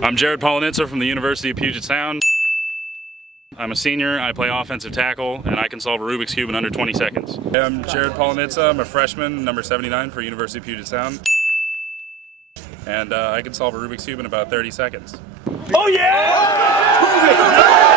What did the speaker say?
I'm Jared Polonitza from the University of Puget Sound. I'm a senior, I play offensive tackle, and I can solve a Rubik's Cube in under 20 seconds. I'm Jared Polonitza, I'm a freshman, number 79 for University of Puget Sound. And I can solve a Rubik's Cube in about 30 seconds. Oh yeah!